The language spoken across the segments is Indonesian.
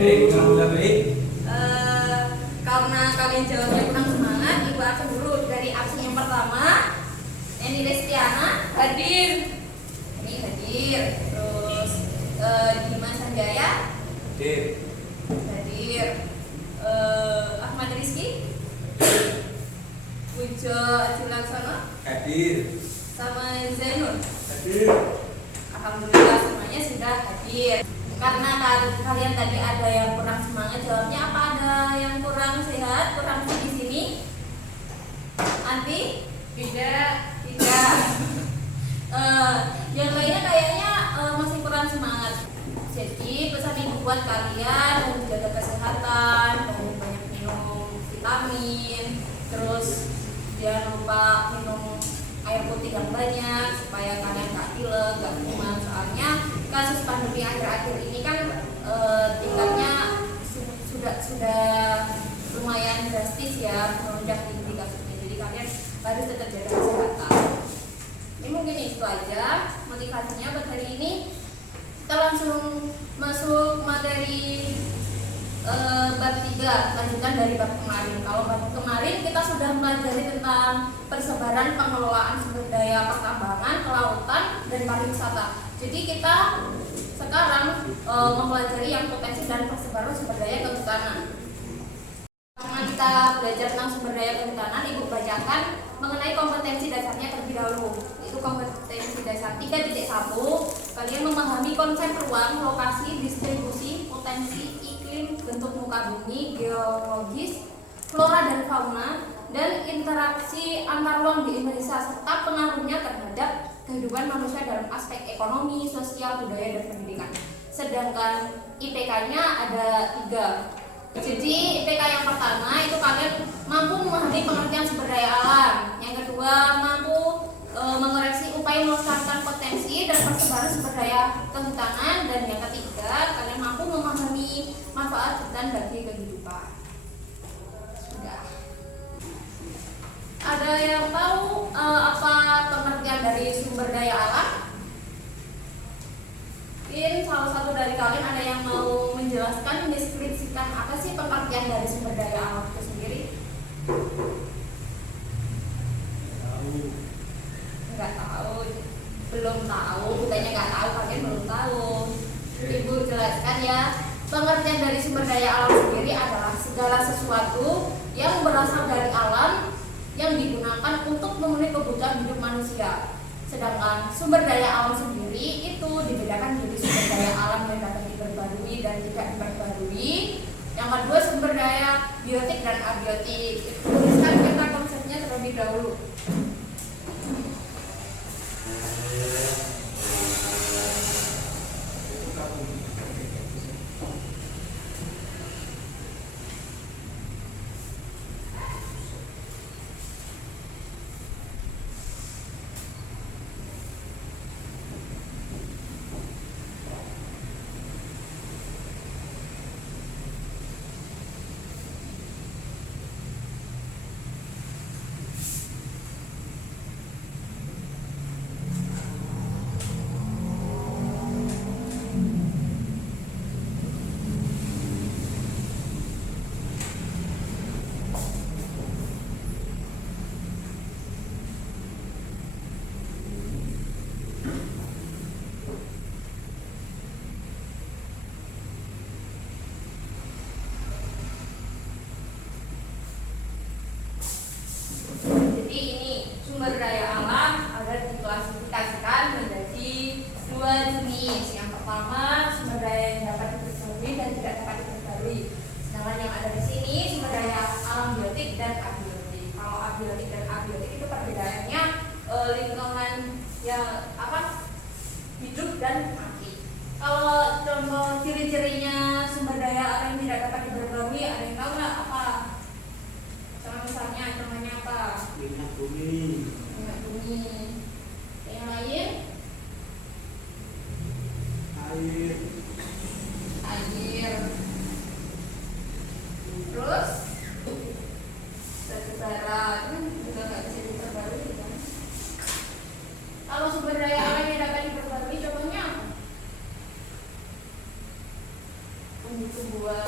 Baik, alhamdulillah baik. Karena kalian jawabnya kurang semangat, Ibu akan dulu dari absen yang pertama. Eni Restiana hadir. Ini hadir. Terus Dimas Sanjaya Hadir. hadir. Ahmad Rizky, Pujo Julaksono Hadir. sama Zainul. Hadir. Alhamdulillah semuanya sudah hadir. Karena kalian tadi ada yang kurang semangat jawabnya, apa ada yang kurang sehat, kurang fit di sini? Anti? Tidak. Yang lainnya kayaknya masih kurang semangat. Jadi pesan ibu buat kalian menjaga kesehatan, banyak minum vitamin, terus jangan lupa minum air putih yang banyak supaya kalian gak pilek, gak kuman. Soalnya kasus pandemi akhir-akhir ini kan tingkatnya sudah lumayan drastis ya, melonjak tinggi kasusnya. Jadi kalian harus tetap jaga kesehatan. Ini mungkin itu aja motivasinya buat hari ini. Kita langsung masuk materi bab 3, lanjutan dari bab kemarin. Kalau bab kemarin kita sudah mempelajari tentang persebaran pengelolaan sumber daya pertambangan, kelautan, dan pariwisata. Jadi kita sekarang mempelajari yang potensi dan persebaran sumber daya kehutanan. Karena kita belajar tentang sumber daya kehutanan, Ibu bacakan mengenai kompetensi dasarnya terlebih dahulu. Itu kompetensi dasar 3.1. Kalian memahami konsep ruang, lokasi, distribusi, potensi, iklim, bentuk muka bumi, geologis, flora dan fauna, dan interaksi antar ruang di Indonesia serta pengaruhnya terhadap kehidupan manusia dalam aspek ekonomi, sosial, budaya, dan pendidikan. Sedangkan IPK-nya ada 3. Jadi IPK yang pertama itu kalian mampu memahami pengertian sumber daya alam. Yang kedua mampu mengoreksi upaya melestarikan potensi dan persebaran sumber daya kehutanan. Dan yang ketiga kalian mampu memahami manfaat hutan bagi kehidupan. Sudah. Ada yang tahu apa pengertian dari sumber daya alam? Mungkin salah satu dari kalian ada yang mau menjelaskan, mendeskripsikan apa sih pengertian dari sumber daya alam itu sendiri? Nggak tahu, belum tahu, bukannya nggak tahu, kalian belum tahu. Ibu jelaskan ya. Pengertian dari sumber daya alam sendiri adalah segala sesuatu yang berasal dari alam yang digunakan untuk memenuhi kebutuhan hidup manusia. Sedangkan sumber daya alam sendiri itu dibedakan menjadi sumber daya alam yang dapat diperbarui dan tidak diperbarui. Yang kedua sumber daya biotik dan abiotik. Tuliskan kita konsepnya terlebih dahulu. Sumber daya alam ada diklasifikasikan menjadi 2 jenis. Yang pertama sumber daya yang dapat diperbarui dan tidak dapat diperbarui. Sedangkan yang ada di sini sumber daya alam biotik dan abiotik. Kalau abiotik dan abiotik itu perbedaannya lingkungan yang hidup dan mati. Kalau contoh ciri-cirinya sumber daya alam yang tidak dapat diperbarui, ada yang tahu nggak apa? Misalnya contohnya apa? Minyak bumi. Minyak bumi. Yang lain? Air. Air. Terus batu bara juga nggak bisa diperbarui kan? Kalau sumber daya alam yang dapat diperbarui contohnya apa? Tumbuh-tumbuhan.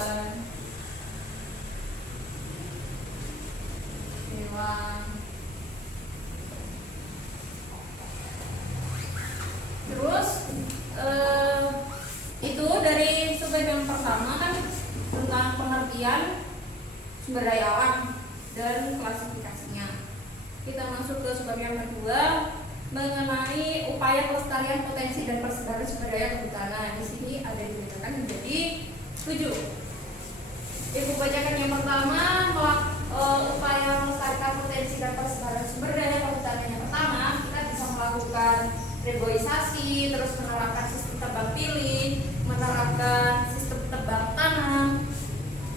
itu dari subbagian pertama kan tentang pengertian sumber daya alam dan klasifikasinya. Kita masuk ke subbagian kedua mengenai upaya pelestarian potensi dan persebaran sumber daya kehutanan. Di sini ada dibedakan menjadi 7. Ibu bacakan yang pertama, upaya melestarikan potensi dan persebaran sumber daya kehutanan. Yang pertama, kita bisa melakukan reboisasi, terus menerapkan sistem tebang pilih, menerapkan sistem tebang tanam,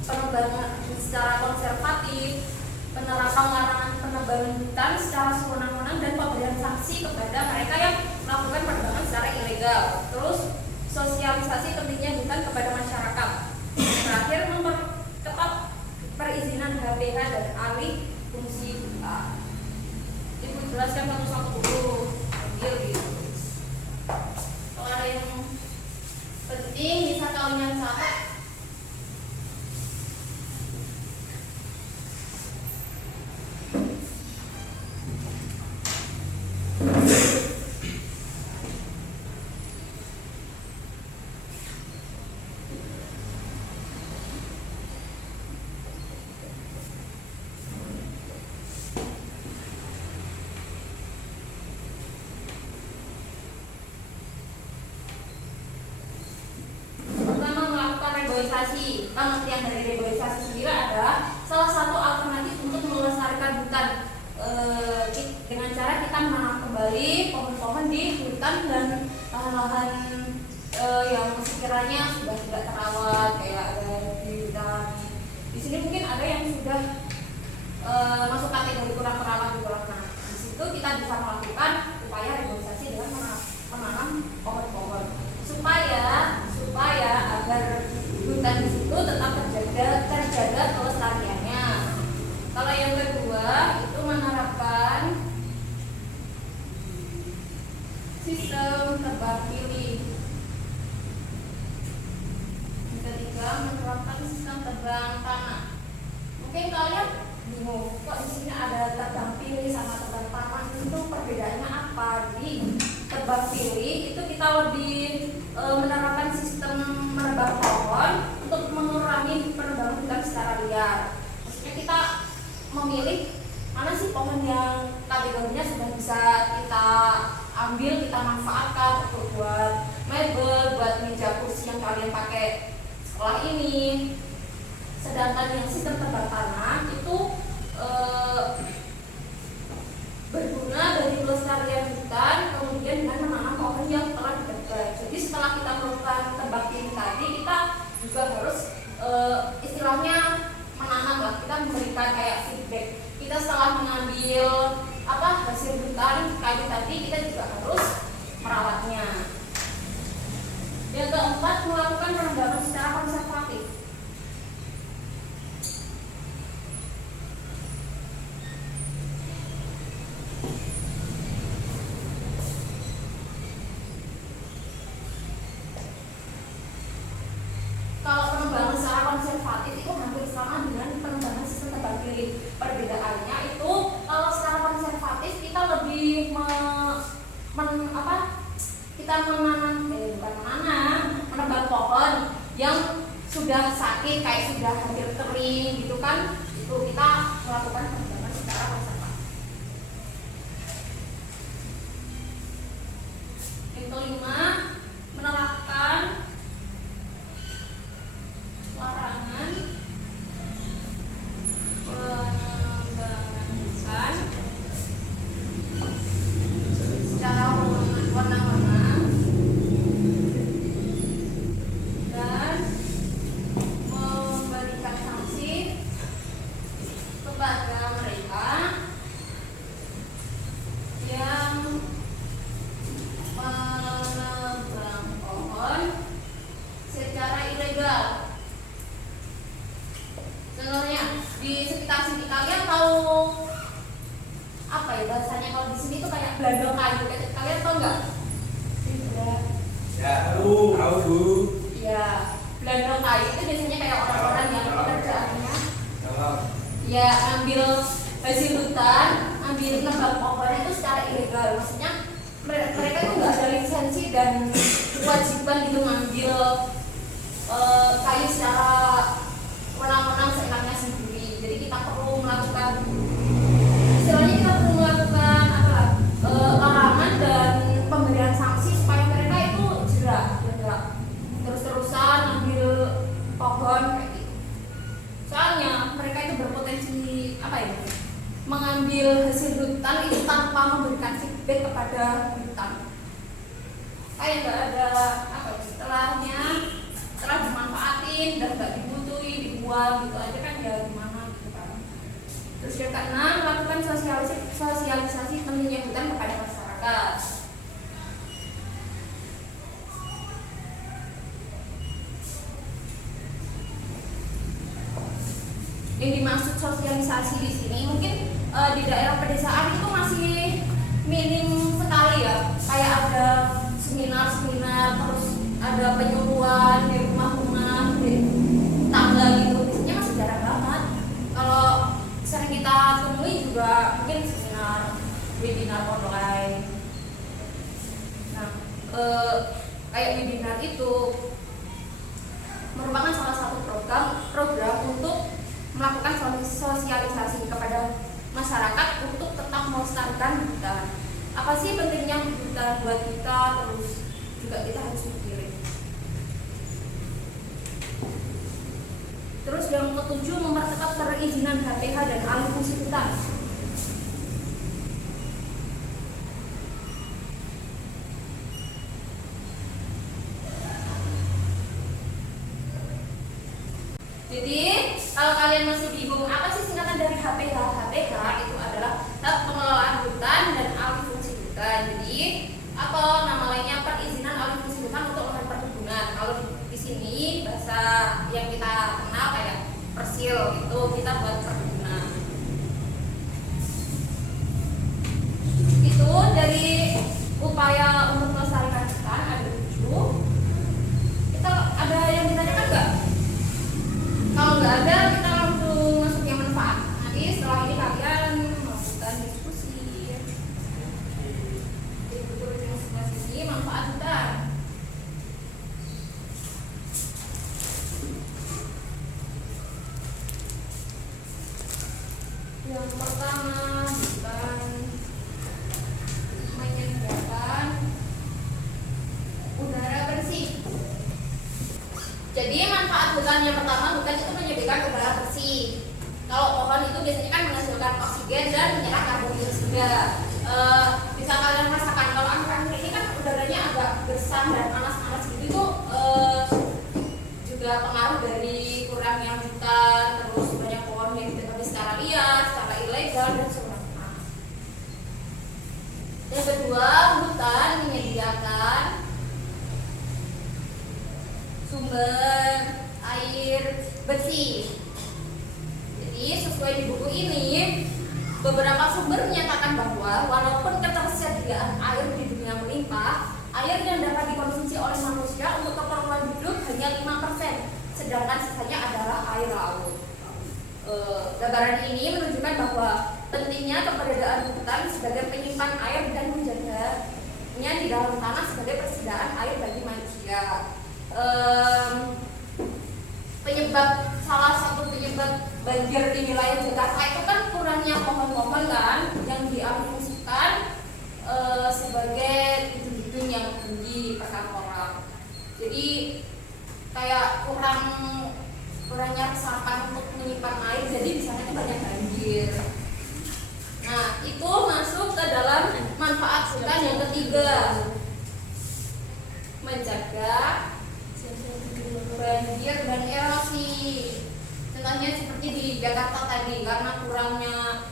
pengembangan secara konservatif, penerapan larangan penebangan hutan secara sewenang-wenang, dan pemberian sanksi kepada mereka yang melakukan penebangan secara ilegal. Terus sosialisasi pentingnya hutan kepada masyarakat. Terakhir, memperketat perizinan HPH dan alih fungsi hutan. Ibu jelaskan satu-satu dulu. Gitu. Kalau ada yang penting bisa kalian catat. Pengertian dari reboisasi sendiri adalah salah satu alternatif untuk melestarikan hutan dengan cara kita menanam kembali pohon-pohon di hutan dan lahan-lahan yang sekiranya sudah tidak terawat, kayak ada di hutan. Di sini mungkin ada yang sudah masuk kategori kurang terawat di kurang. Nah, di situ kita bisa melakukan upaya reboisasi dengan menanam pohon-pohon supaya agar hutan di situ tetap terjaga kelestariannya. Kalau yang kedua itu menerapkan sistem tebang pilih. Yang ketiga menerapkan sistem tebang tanah. Mungkin kalian bingung, kok di sini ada tebang pilih sama tebang tanah, itu perbedaannya apa? Di tebang pilih itu kita lebih menerapkan sistem menebang pohon untuk mengurangi penebangan hutan secara liar. Maksudnya kita memilih mana sih pohon yang kategorinya sudah bisa kita ambil, kita manfaatkan untuk buat mebel, buat meja kursi yang kalian pakai sekolah ini. Sedangkan yang sistem tebang tanah itu berguna bagi pelestarian hutan, kemudian dengan menanam pohon yang telah ditebang. Jadi setelah kita melakukan tebang pilih tadi, kita juga harus istilahnya menanam lah. Kita memberikan kayak feedback. Kita setelah mengambil hasil hutan kayu tadi, kita juga harus merawatnya. Yang keempat, melakukan pengembangan secara konservatif. Kalau pengembangan secara konservatif itu hampir sama dengan pengembangan sistem tebang pilih. Perbedaannya itu kalau secara konservatif kita lebih menebang pohon yang sudah sakit, kayak sudah hampir kering gitu kan, itu kita melakukan pengembangan secara konservatif. Yang kelima, menerapkan larangan pengembangan hutan secara wewenang dan memberikan sanksi kepada mereka yang menebang pohon secara ilegal. Contohnya di sekitar sini kalian tahu apa ya bahasanya, kalau di sini tuh kayak belandong kayu, kalian tahu nggak? Tidak. Ya, tahu Bu. Ya, belandong kayu itu biasanya kayak orang-orang yang pekerjaannya ya ambil hasil hutan, ambil nebang pohon itu secara ilegal. Maksudnya mereka itu nggak ada lisensi dan kewajiban gitu ngambil mengambil hasil hutan itu tanpa memberikan feedback kepada hutan. Kayak nggak ada apa ya, setelah dimanfaatin dan nggak dibutuhi, dibuang gitu aja kan, ya gimana gitu kan. Terus yang keenam, melakukan sosialisasi pentingnya hutan kepada masyarakat. Yang dimaksud sosialisasi di sini mungkin di daerah pedesaan itu masih minim sekali ya, kayak ada seminar, terus ada penyuluhan di rumah-rumah, di tangga gitu, biasanya masih jarang banget. Kalau sering kita temui juga mungkin seminar, webinar online. Nah, kayak webinar itu merupakan salah satu program untuk melakukan sosialisasi kepada masyarakat untuk tetap melestarikan hutan. Apa sih pentingnya hutan buat kita, terus juga kita harus mikirin. Terus yang ketujuh, memperketat perizinan HPH dan alih fungsi hutan. Jadi kalau kalian masih bingung apa sih singkatan dari HPH? HPH itu adalah hak pengelolaan hutan dan alih fungsi hutan. Jadi apa nama lainnya, perizinan alih fungsi hutan untuk lahan perkebunan. Kalau di sini bahasa yang kita kenal kayak persil itu kita buat perkebunan. Itu dari upaya untuk melestarikan hutan ada 7. Kita ada yang ditanyakan nggak? Kalau nggak ada, kita langsung masuk yang manfaat. Nanti setelah ini kalian melakukan diskusi. Di buku yang sebelah sini, manfaat hutan. Yang pertama, hutan menyediakan udara bersih. Jadi manfaat hutan yang pertama, hutan itu menyediakan udara bersih. Kalau pohon itu biasanya kan menghasilkan oksigen dan menyerap karbon dioksida. Bisa kalian rasakan kalau akhir-akhir ini kan udaranya agak gersang dan panas-panas gitu, itu juga pengaruh dari kurangnya hutan, terus banyak pohon yang ditebang secara liar, secara ilegal dan sebagainya. Yang kedua, hutan menyediakan sumber air bersih. Jadi sesuai di buku ini, beberapa sumber menyatakan bahwa walaupun ketersediaan air di dunia melimpah, air yang dapat dikonsumsi oleh manusia untuk keperluan hidup hanya 5%, sedangkan sisanya adalah air laut. Gambaran ini menunjukkan bahwa pentingnya keberadaan hutan sebagai penyimpan air dan menjaganya di dalam tanah sebagai persediaan air bagi manusia. Salah satu penyebab banjir di wilayah Jakarta itu kan kurangnya pohon-pohon kan yang dialihfungsikan sebagai gedung-gedung yang tinggi perkantoran. Jadi kayak kurangnya resapan untuk menyimpan air, jadi di sana itu banyak banjir. Nah, itu masuk ke dalam manfaat hutan yang ketiga, menjaga banjir dan erosi. Contohnya seperti di Jakarta tadi, karena kurangnya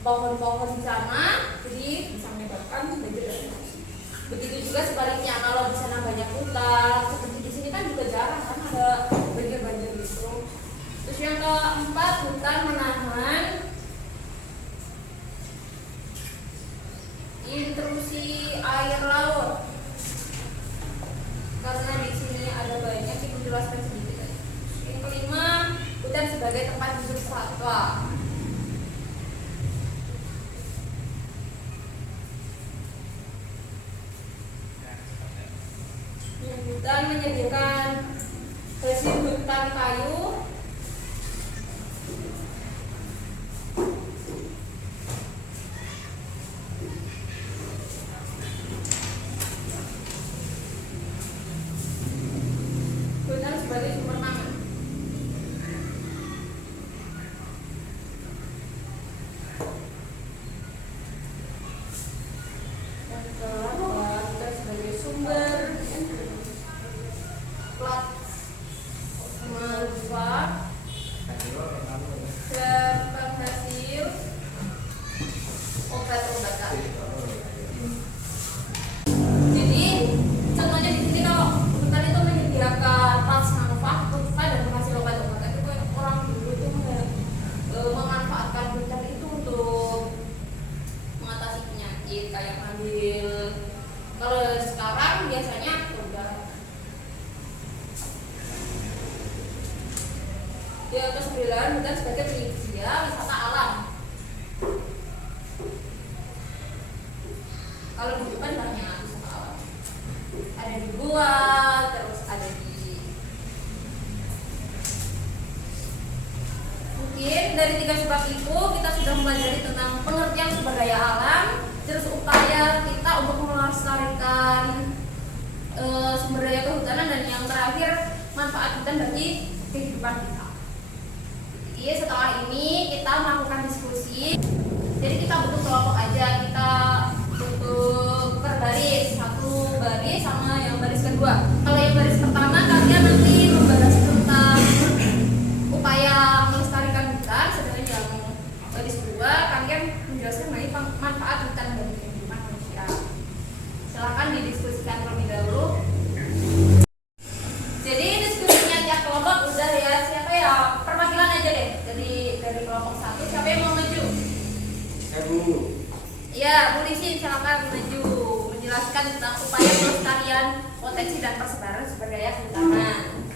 pohon-pohon di sana, jadi bisa menyebabkan banjir dan erosi. Begitu juga sebaliknya, kalau di sana banyak hutan, seperti di sini kan juga jarang kan ada banjir-banjir gitu. Terus yang keempat, hutan menahan intrusi air laut. Karena di sini ada banyak, ibu jelaskan sedikit aja. Yang kelima, hutan sebagai tempat hidup satwa. Hutan menyediakan hasil hutan kayu, hutan sebagai sumber pangan. Ya, ke-9 hutan sebagai penyedia wisata alam. Kalau di depan banyak wisata alam. Ada di gua, terus ada di mungkin dari 3 sebab itu kita sudah mempelajari tentang pengertian sumber daya alam, terus upaya kita untuk melestarikan sumber daya kehutanan, dan yang terakhir manfaat hutan bagi kehidupan kita. Jadi setelah ini kita melakukan diskusi. Jadi kita bentuk kelompok aja, kita bentuk per baris, 1 baris sama yang baris kedua. Kalau yang baris pertama kalian nanti membahas tentang upaya melestarikan hutan, sedangkan yang baris kedua kalian menjelaskan mengenai manfaat hutan bagi kehidupan manusia. Silakan didiskusikan terlebih dahulu. Jadi diskusinya tiap kelompok udah ya. Siapa ya? Perwakilan aja deh dari kelompok 1. Siapa yang mau maju? Bu. Ya, Bu Lisi, silakan maju menjelaskan tentang upaya pelestarian potensi dan persebaran sumber daya kehutanan.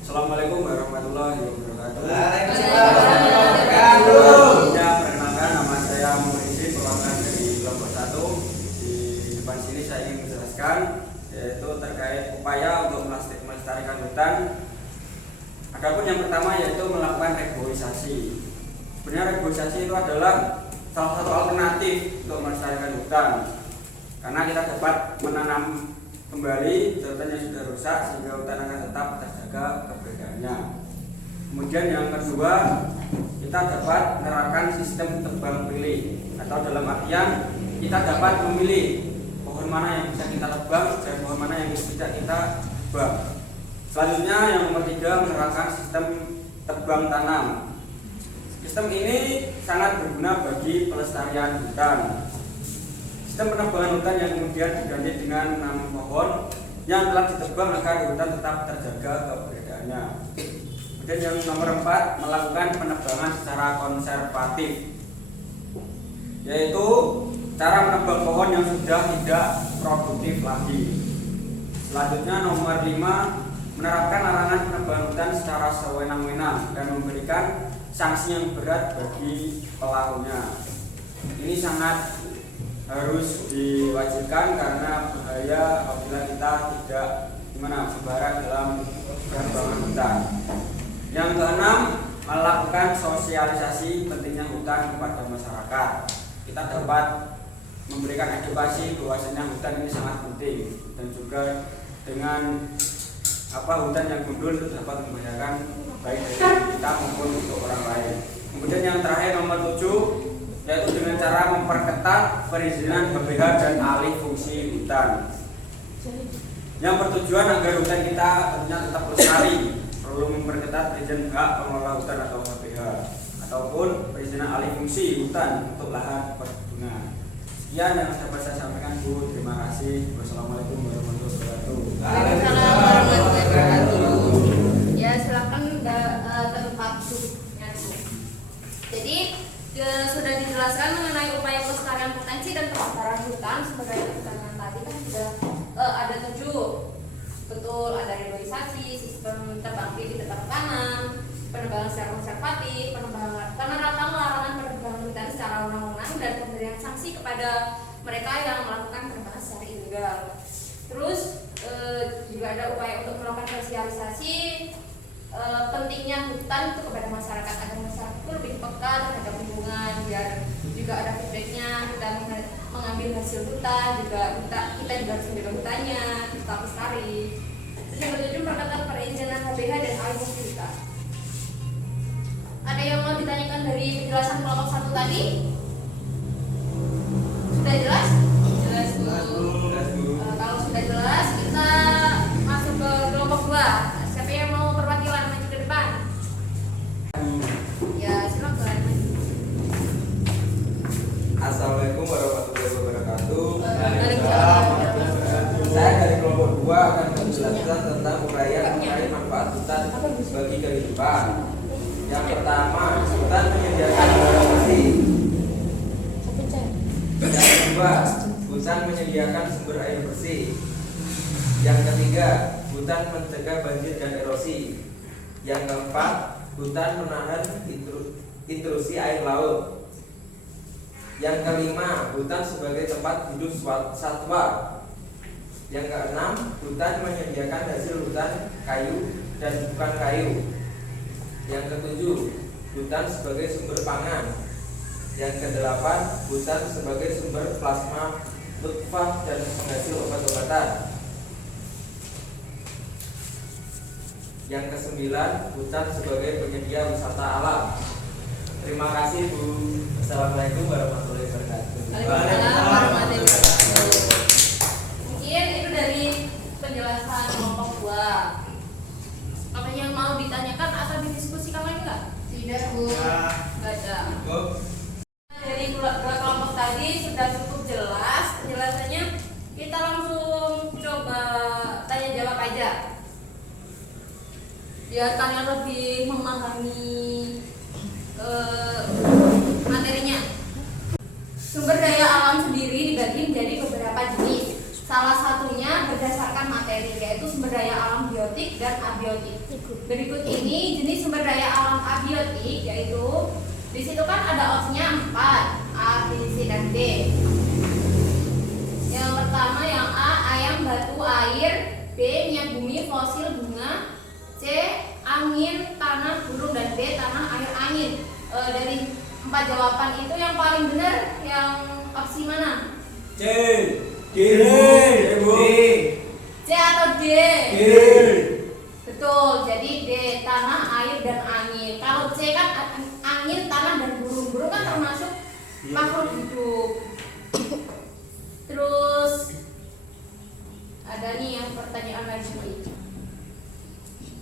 Assalamualaikum warahmatullahi wabarakatuh. Waalaikumsalam warahmatullahi wabarakatuh. Ya, perkenalkan, nama saya Murisi, perwakilan dari kelompok 1. Di depan sini saya ingin menjelaskan yaitu terkait upaya untuk melestarikan hutan. Adapun yang pertama yaitu melakukan reboisasi. Sebenarnya reboisasi itu adalah salah satu alternatif untuk melestarikan hutan, karena kita dapat menanam kembali hutan yang sudah rusak sehingga hutan akan tetap terjaga keberadaannya. Kemudian yang kedua, kita dapat menerapkan sistem tebang pilih, atau dalam artian kita dapat memilih pohon mana yang bisa kita tebang dan pohon mana yang tidak kita tebang. Selanjutnya yang nomor 3, menerapkan sistem tebang tanam. Sistem ini sangat berguna bagi pelestarian hutan. Sistem penebangan hutan yang kemudian diganti dengan menanam pohon yang telah ditebang agar hutan tetap terjaga keberadaannya. Kemudian yang nomor 4, melakukan penebangan secara konservatif, yaitu cara menebang pohon yang sudah tidak produktif lagi. Selanjutnya nomor 5, menerapkan larangan penebangan hutan secara sewenang-wenang dan memberikan sanksi yang berat bagi pelakunya. Ini sangat harus diwajibkan karena bahaya apabila kita tidak sembarang dalam penebangan hutan. Yang keenam, melakukan sosialisasi pentingnya hutan kepada masyarakat. Kita dapat memberikan edukasi bahwasanya hutan ini sangat penting, dan juga dengan hutan yang gundul itu dapat membahayakan baik dari kita maupun untuk orang lain. Kemudian yang terakhir nomor 7, yaitu dengan cara memperketat perizinan HBH dan alih fungsi hutan, yang bertujuan agar hutan kita tentunya tetap lestari. Perlu memperketat perizinan hak pengelola hutan atau HBH, ataupun perizinan alih fungsi hutan untuk lahan perkebunan. Sekian yang dapat saya sampaikan, Bu. Terima kasih. Wassalamualaikum warahmatullahi wabarakatuh. Waalaikumsalam warahmatullahi wabarakatuh. Ya, silakan ke tempat duduknya dulu. Jadi sudah dijelaskan mengenai upaya pelestarian potensi dan persebaran hutan sebagai kehutanan tadi kan sudah ada 7. Betul, ada reboisasi, sistem tebang pilih tetap tanam, penebangan secara konservatif, penerapan larangan penebangan hutan secara undang-undang, dan pemberian sanksi kepada mereka yang melakukan penebangan secara ilegal. Terus juga ada upaya untuk melakukan sosialisasi pentingnya hutan itu kepada masyarakat, agar masyarakat itu lebih peka terhadap lingkungan, biar juga ada feedbacknya, kita mengambil hasil hutan, juga kita juga harus menjaga hutannya, tetap lestari. Terus yang ketujuh, perketat perizinan HBH dan alih fungsi hutan. Ada yang mau ditanyakan dari penjelasan kelompok 1 tadi? Sudah jelas? Jelas, Bu. Kalau sudah jelas, kita masuk ke kelompok 2. Siapa yang mau perwakilan maju ke depan? Ya, silakan. Assalamualaikum warahmatullahi wabarakatuh. Waalaikumsalam. Saya dari kelompok 2 akan menjelaskan tentang uraian mengenai manfaat hutan bagi kehidupan. Yang pertama, hutan menyediakan udara bersih. Yang kedua, hutan menyediakan sumber air bersih. Yang ketiga, hutan mencegah banjir dan erosi. Yang keempat, hutan menahan intrusi air laut. Yang kelima, hutan sebagai tempat hidup satwa. Yang keenam, hutan menyediakan hasil hutan kayu dan bukan kayu. Yang ketujuh, hutan sebagai sumber pangan. Yang kedelapan, hutan sebagai sumber plasma nutfah dan penghasil obat-obatan. Yang kesembilan, hutan sebagai penyedia wisata alam. Terima kasih Bu. Assalamualaikum warahmatullahi wabarakatuh. Waalaikumsalam warahmatullahi wabarakatuh. Mungkin itu dari penjelasan kelompok 2. Apa yang mau ditanyakan atau didiskusikan lagi nggak? Tidak, Bu. Nggak ada. Dari dua kelompok tadi sudah cukup jelas penjelasannya. Kita langsung coba tanya jawab aja, biar kalian lebih memahami materinya. Sumber daya alam sendiri dibagi menjadi beberapa jenis. Salah satunya berdasarkan materi, yaitu sumber daya alam biotik dan abiotik. Berikut ini jenis sumber daya alam abiotik, yaitu di situ kan ada opsinya 4, A, B, C, dan D. Yang pertama yang A, ayam, batu, air. B, minyak bumi, fosil, bunga. C, angin, tanah, burung. Dan D, tanah, air, angin. Dari 4 jawaban itu yang paling benar yang opsi mana? C. D. C atau D? D. Betul, jadi D, tanah, air, dan angin. Kalau C kan angin, tanah, dan burung. Burung kan termasuk makhluk hidup. Terus ada nih yang pertanyaan lagi.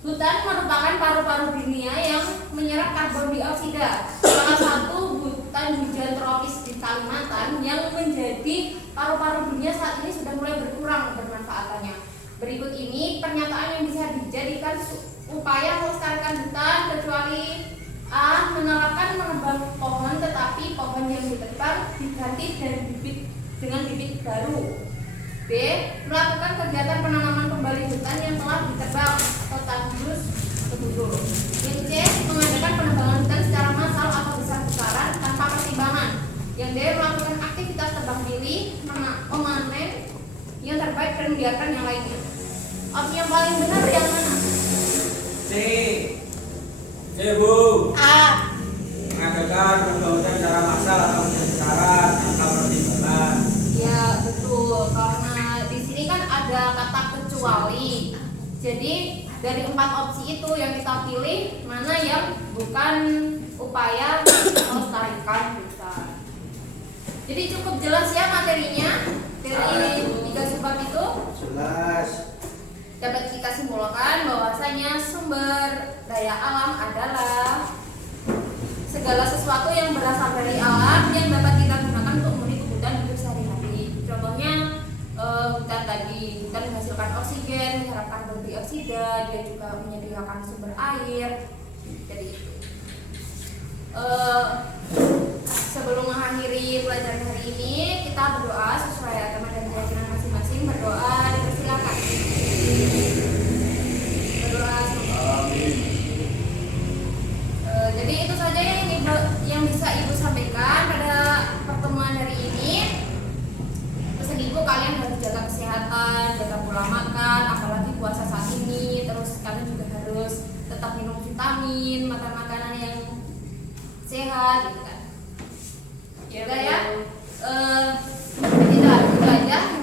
Hutan merupakan paru-paru dunia yang menyerap karbon dioksida. Salah satu hutan hujan tropis di Kalimantan yang menjadi paru-paru dunia saat ini sudah mulai berkurang bermanfaatannya. Berikut ini pernyataan yang bisa dijadikan upaya melestarikan hutan, kecuali A, menerapkan menebang pohon tetapi pohon yang ditebang diganti dengan bibit baru. B, melakukan kegiatan penanaman kembali hutan yang telah ditebang atau tandus keburu. Yang C, mengadakan penebangan hutan secara massal atau besar-besaran tanpa pertimbangan. Yang D, melakukan aktivitas tebang pilih, memanen yang terbaik dan membiarkan yang lainnya. Opsi yang paling benar yang mana? C. Bu. A. Mengadakan pembangunan secara massal atau besar-besaran tanpa pertimbangan. Ya betul, karena di sini kan ada kata kecuali. Jadi dari 4 opsi itu yang kita pilih mana yang bukan upaya melestarikan hutan. Jadi cukup jelas ya materinya dari 3 subbab itu. Jelas. Dapat kita simpulkan bahwasanya sumber daya alam adalah segala sesuatu yang berasal dari alam yang dapat kita gunakan untuk memenuhi kebutuhan hidup sehari-hari. Contohnya hutan tadi, hutan menghasilkan oksigen, menyerap karbon dioksida, dia juga menyediakan sumber air. Jadi itu. Sebelum mengakhiri pelajaran hari ini, kita berdoa sesuai agama dan keyakinan masing-masing. Berdoa dipersilakan. Berdoa. Amin. Jadi itu saja yang bisa Ibu sampaikan pada pertemuan hari ini. Pesan Ibu, kalian harus jaga kesehatan, jaga pola makan, apalagi puasa saat ini. Terus kalian juga harus tetap minum vitamin, makan makanan yang sehat gitu kan. Ya udah ya. Itu aja.